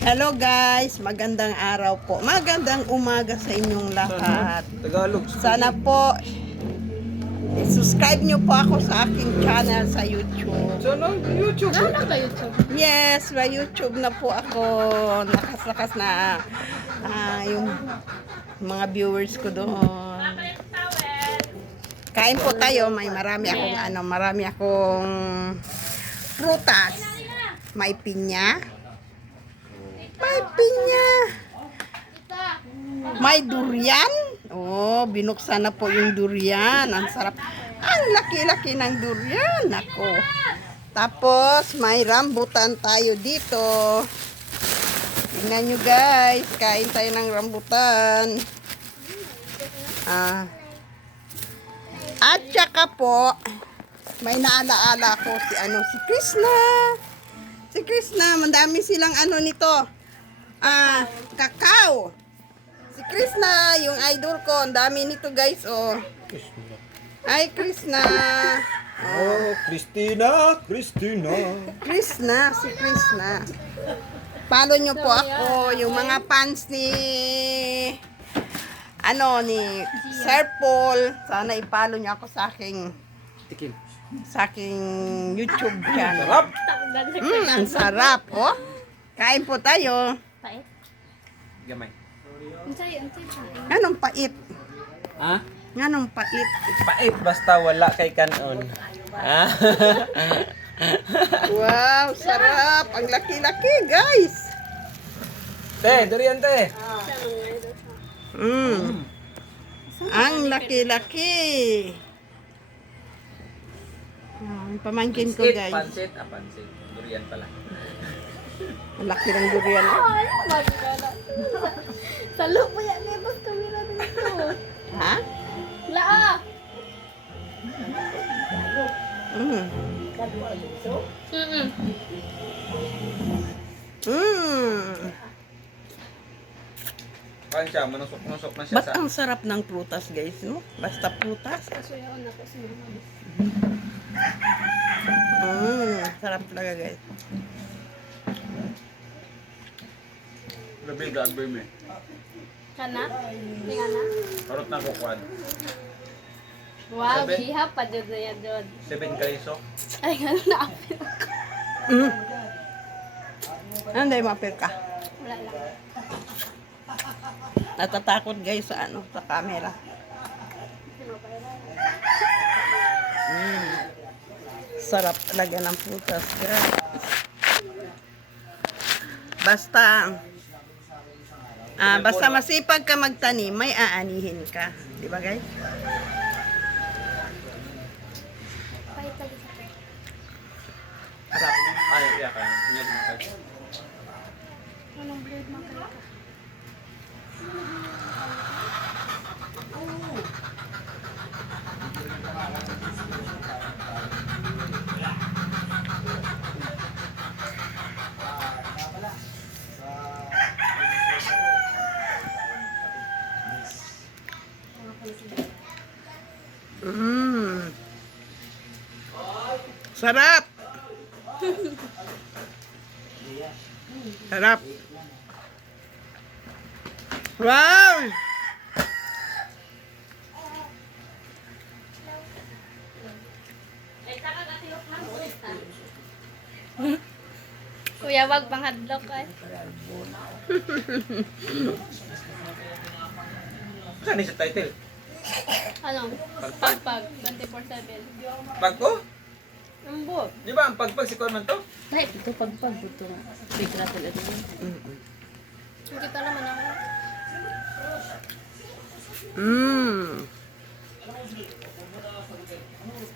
Hello guys, magandang araw po. Magandang umaga sa inyong lahat. Tagalog. Sana po subscribe nyo po ako sa aking channel sa YouTube. Sana YouTube. Ano ba YouTube? Yes, may YouTube na po ako. Lakas-lakas na yung mga viewers ko doon. Kain po tayo. May marami akong prutas. May pinya. May pinya. May durian. Oh, binuksan na po yung durian. Ang sarap. Ang laki-laki ng durian. Ako. Tapos, may rambutan tayo dito. Tingnan nyo guys. Kain tayo ng rambutan. At saka po, may naalaala ko si Krishna. Si Krishna, madami silang nito. Kakao. Si Krishna, yung idol ko, ang dami nito guys, oh. Ay, Krishna. Oh, Christina. Krishna, si Krishna. Follow nyo po ako, yung mga fans ni Sir Paul. Sana i-follow nyo ako sa aking YouTube channel. Sarap. Ang sarap, oh. Kain po tayo. Pait? Gamay. Unsay Anong pait? Ha? Anong pait? Pait basta wala kay kanon. Ha? Wow, sarap. Ang laki-laki, guys. Te, durian te. Ang laki-laki. Pamangkin ko, guys. Pansit. Pansit. Durian pala. Ang laki ng durian. Salo pa yan ni boss kamera dito. Ha? Laa. Mm. Kain siya, manusok-nusok na siya Ba't ang sarap ng prutas, guys, no? Basta prutas. Kasuyaon ako sa mga. Sarap talaga, guys. Labi gagawin mo. Kana? Tingana? Karot na kukuan. Wow, Sabi? biha pa jud na yan jud. 7 kaliso. Ay, gano'n na apil ko. Anday, mapil ka. Wala lang. Natatakot, guys, sa camera. Sarap talaga ng prutas, guys. Basta masipag ka magtanim, may aanihin ka. Di ba, guys? Pait lagi sa akin. Sarap. Ay, kaya ka. Hindi mo ka. Anong blade man ka? Sarap. Sarap. Wow! Kuya, wag panghadlok ay. Saan sa title? Ano? Pagpag 24/7. Pagko? Ambo. Di ba ang pagpag si Corman to? Ay, ito pagpag ito. Bigla talaga. Kita naman ako.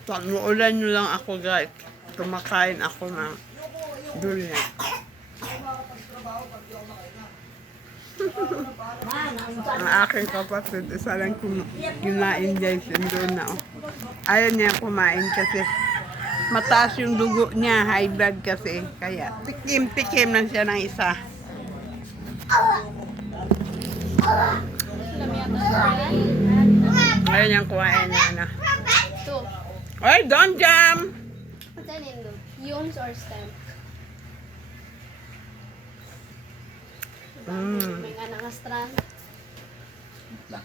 Panuulan nyo lang ako, guys. Kumakain ako ng durian. Ang aking kapatid, isa lang kumain, guys. Doon na, oh. Ayaw niya kumain kasi mataas yung dugo niya, high blood kasi. Kaya tikim-tikim lang siya ng isa. Lami ako sa Ayaw niyang kumain niya, Two. Oy, don't jam! What's that name though? Yunes or stem? Mm. May nga nga strand. Lang.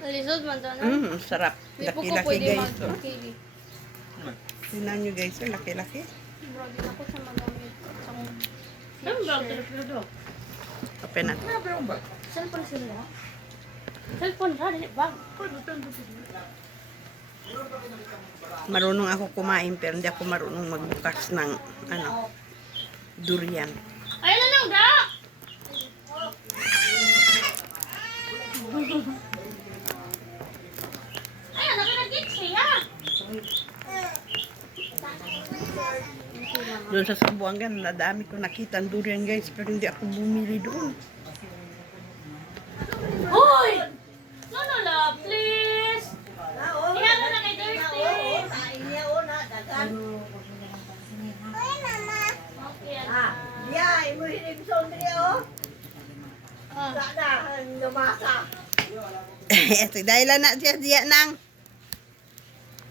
Nalisod man doon. Sarap. Hindi po ko Laki-laki pwede guys. Oh. mag-kili. Tingnan nyo guys, oh, laki-laki. Bro, di na ko siya magamit. Sa Ano ba? Telepono. Open na. cellphone sila. Cellphone ra, dili bag. Marunong ako kumain pero hindi ako marunong magbukas ng durian. Ayun na lang, da! Ayun, nakanagit siya. Doon sa Sambuangan, nadami ko nakita ang durian guys pero hindi ako bumili doon. Hoy! No, love, please! Iyan mo na kay Dirty. Okay, Ya, ibu hidup sendiri oh. Ah. Tak ada yang masak. Ito, dahil na siya nang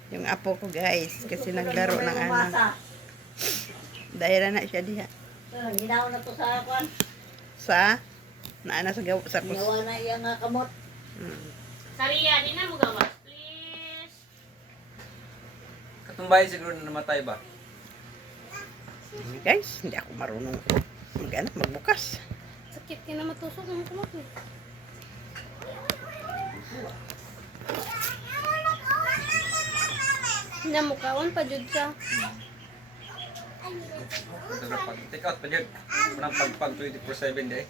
yung apo ko guys kasi naglaro ng anak. Dahil na siya diya. Ginaw na to sa kwan. Sa naana sa sa kus. Ginawa na yang kamot. Sariya, di na mo gawas, please. Katumbay siguro na namatay ba? Guys, hindi ako marunong magbukas. Sakit ka na matusok ng kumot eh. Namukaon pa jud siya. Take out pa dyan. Parang pagpag 24/7 day.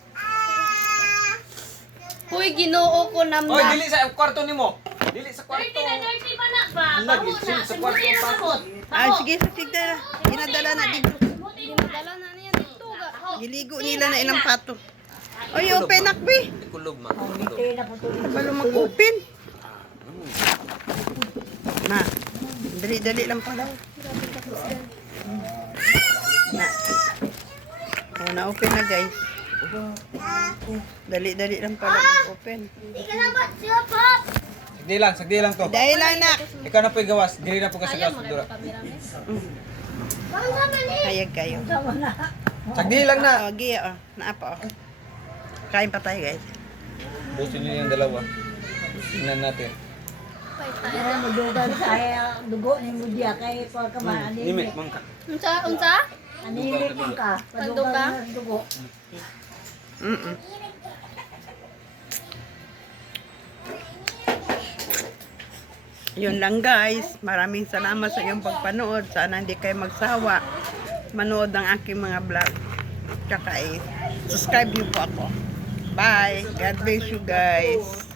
Hoy, Ginoo ko Oy, namda. dili sa kwarto nimo. Dili sa kwarto. Dirty na dirty pa na ba? Lagi, Baho na. sa kwarto Siguro na pa. sabot. Ah, sige, sige. Ginadala na dito. Dinadala na niya dito ga. Giligo nila na ilang pato. Oy, open akbi. Kulob man. Kulob. Hindi na po to. Balo mag-open. Na. Dali-dali lang pa daw. Na. Oh, na-open na guys. Dali-dali lang pala mag-open. Sagdi lang to. Dahil lang na. Ikaw na po gawas. Dili na po kasi Ayaw gawas mo dura. lang kamera mes. Hayag kayo. Sama na. Sagdi lang na. Oh, giya oh. Naapa oh. Kain pa tayo guys. Busin niyo yung dalawa. Tingnan natin. Kaya madugan saya dugo ni Mudia kay pagkaman Nimi, ani. mangka. Unsa? Ani mo ka. Padugan ng dugo. Mm-mm. Yun lang guys. Maraming salamat sa iyong pagpanood. Sana hindi kayo magsawa manood ng aking mga vlog. Tsaka subscribe niyo po ako. Bye. God bless you guys.